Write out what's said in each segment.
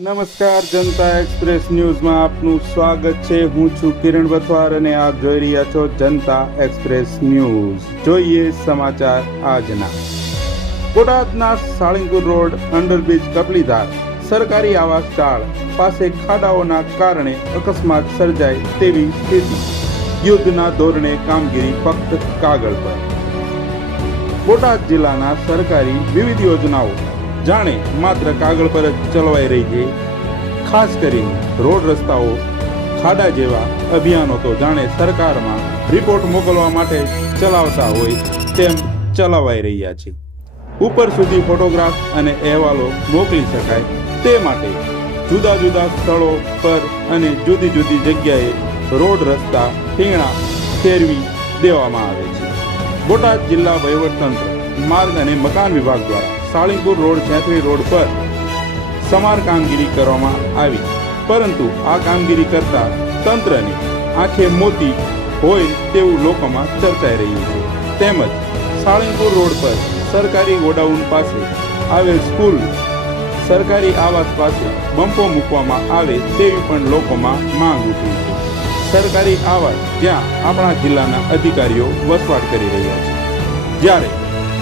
નમસ્કાર, જનતા એક્સપ્રેસ ન્યૂઝમાં આપનું સ્વાગત છે. હું છું કિરણ બથવાર અને આપ જોઈ રહ્યા છો જનતા એક્સપ્રેસ ન્યૂઝ. જોઈએ સમાચાર આજના. બોટાદના સાળંગપુર રોડ, અંડરબ્રિજ કપલીધાર. સરકારી આવાસ ટાળ. પાસે ખાડાઓના કારણે અકસ્માત સર્જાય તેવી સ્થિતિ. યુદ્ધના ધોરણે કામગીરી ફક્ત કાગળ પર. બોટાદ જિલ્લાના સરકારી વિવિધ યોજનાઓ. જાણે માત્ર કાગળ પર જ ચલવાઈ રહી છે. ખાસ કરીને રોડ રસ્તાઓ, ખાડા જેવા અભિયાનો તો જાણે સરકારમાં રિપોર્ટ મોકલવા માટે ચલાવતા હોય તેમ ચલાવાઈ રહ્યા છે. ઉપર સુધી ફોટોગ્રાફ અને અહેવાલો મોકલી શકાય તે માટે જુદા જુદા સ્થળો પર અને જુદી જુદી જગ્યાએ રોડ રસ્તા ઠીંગણા ફેરવી દેવામાં આવે છે. બોટાદ જિલ્લા વહીવટતંત્ર માર્ગ અને મકાન વિભાગ દ્વારા સાળીપુર રોડ છેત્રી રોડ પર સમાર કામગીરી કરવામાં આવી. પરંતુ આ કામગીરી કરતા તંત્રની આંખે મોતી હોય તેવું લોકોમાં ચર્ચાઈ રહ્યું છે. તેમજ સાળંગપુર રોડ પર સરકારી ગોડાઉન પાસે આવેલ સ્કૂલ સરકારી આવાસ પાસે બમ્પો મૂકવામાં આવે તેવી પણ લોકોમાં માંગ ઉઠી છે. સરકારી આવાસ જ્યાં આપણા જિલ્લાના અધિકારીઓ વસવાટ કરી રહ્યા છે. જ્યારે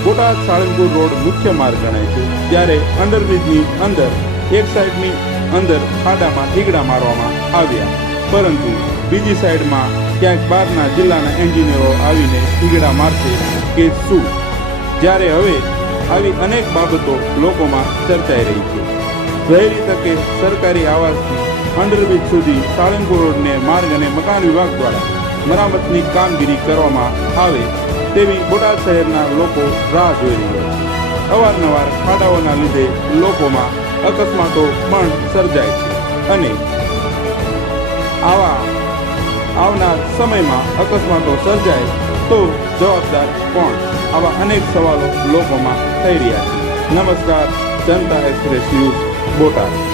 બોટાદ સાળંગપુર રોડ મુખ્ય માર્ગ ગણાય છે. ત્યારે અંડરબ્રિજની અંદર, એક સાઈડની અંદર ખાડામાં ઠીગડા મારવામાં આવ્યા. પરંતુ બીજી સાઈડમાં ક્યાંક બહારના જિલ્લાના એન્જિનિયરો આવીને ઠીગડા મારશે કે શું? જ્યારે હવે આવી અનેક બાબતો લોકોમાં ચર્ચાઈ રહી છે. વહેલી તકે સરકારી આવાસથી અંડરબ્રિજ સુધી સાળંગપુર રોડને માર્ગ અને મકાન વિભાગ દ્વારા મરામતની કામગીરી કરવામાં આવે તેવી બોટાદ શહેરના લોકો રાહ જોઈ રહ્યા છે. અવારનવાર ખાડાઓના લીધે લોકોમાં અકસ્માતો પણ સર્જાય છે અને આવા આવનાર સમયમાં અકસ્માતો સર્જાય તો જવાબદાર કોણ? આવા અનેક સવાલો લોકોમાં થઈ રહ્યા છે. નમસ્કાર, જનતા એક્સપ્રેસ ન્યૂઝ, બોટાદ.